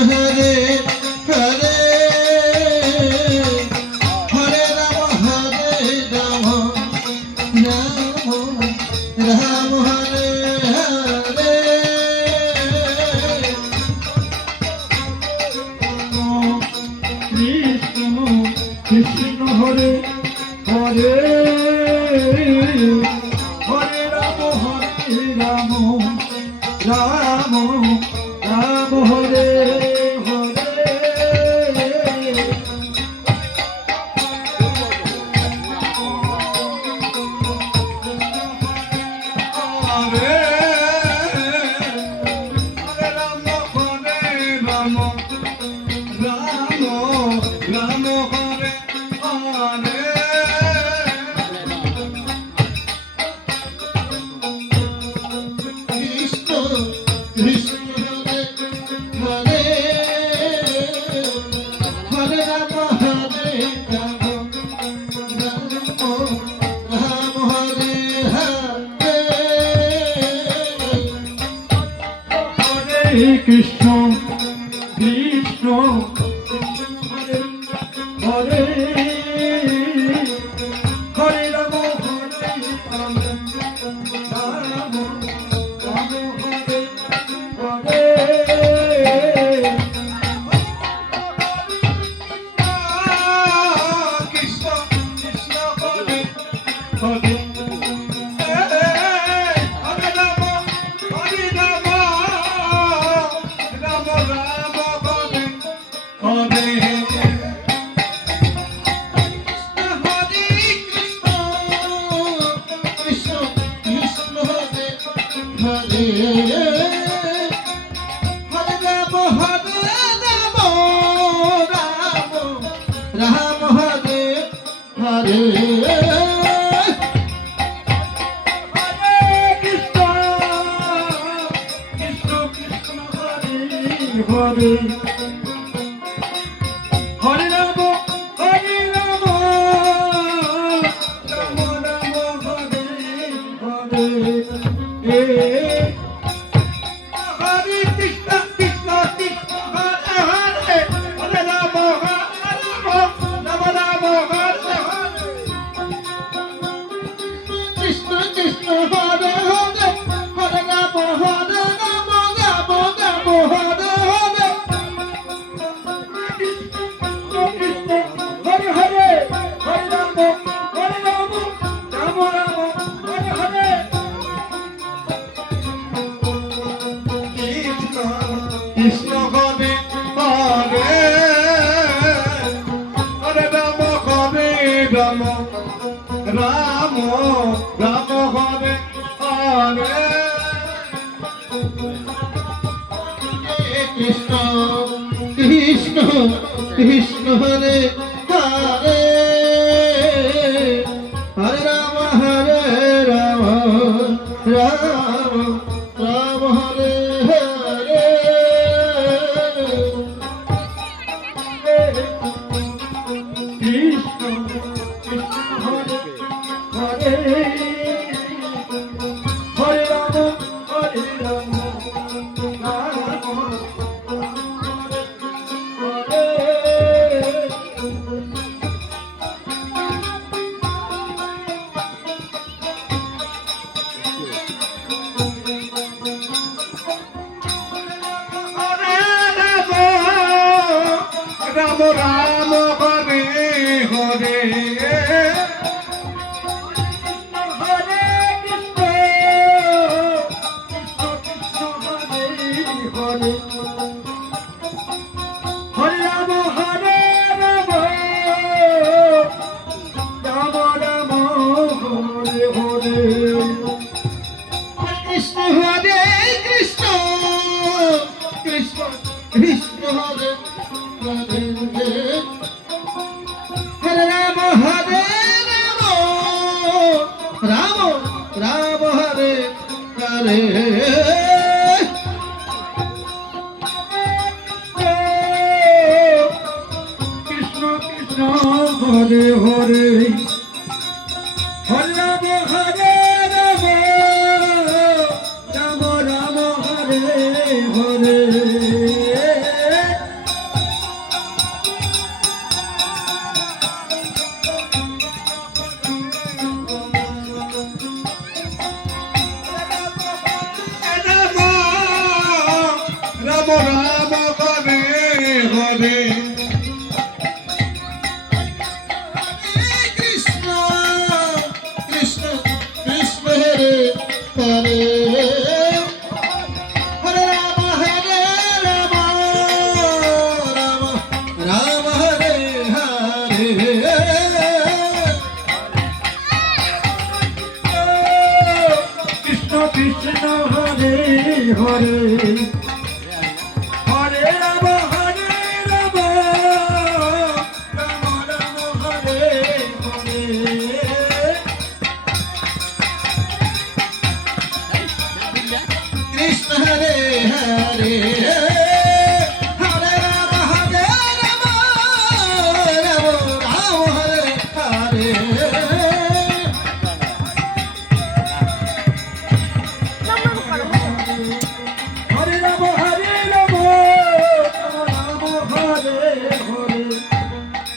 Hare Hare Hare Ram Ram Ram Hare Hare Krishna Krishna Hare Hare Hare Ram Ram Ram Hare Hare Krishna Krishna Hare Hare Hare Ram Hare Ram Ram Ram Hare Hare Krishna Krishna Hare Hare Ram Hare Hare Krishna Krishna Krishna Hare Hare Hare Ram Hare Ram Ram Ram Hare Hare Hare Krishna Krishna Krishna Hare Hare Hare Ram Krishna Krishna Hare Hare Hare Ram Hare Ram Ram Ram Hare Hare Krishna Krishna Hare Hare Hare Ram Ram Ram Hare Hare Krishna Krishna Hare Hare Hare Ram Ram Ram Ram Hare Hare Krishna Krishna Krishna Hare Hare Hare Ram Ram Ram Hare Hare Krishna Krishna Hare Hare Hare Ram Ram Ram Ram Hare Hare Hare Krishna Krishna Krishna Hare Hare Hare Ram Hare Ram Ram Ram Hare Hare Krishna Hare Krishna Krishna Krishna Hare Hare Hare Ram Ram Ram Hare Hare Krishna Krishna Hare Hare Hare Ram Ram Ram Ram Hare Hare Krishna Hare Hare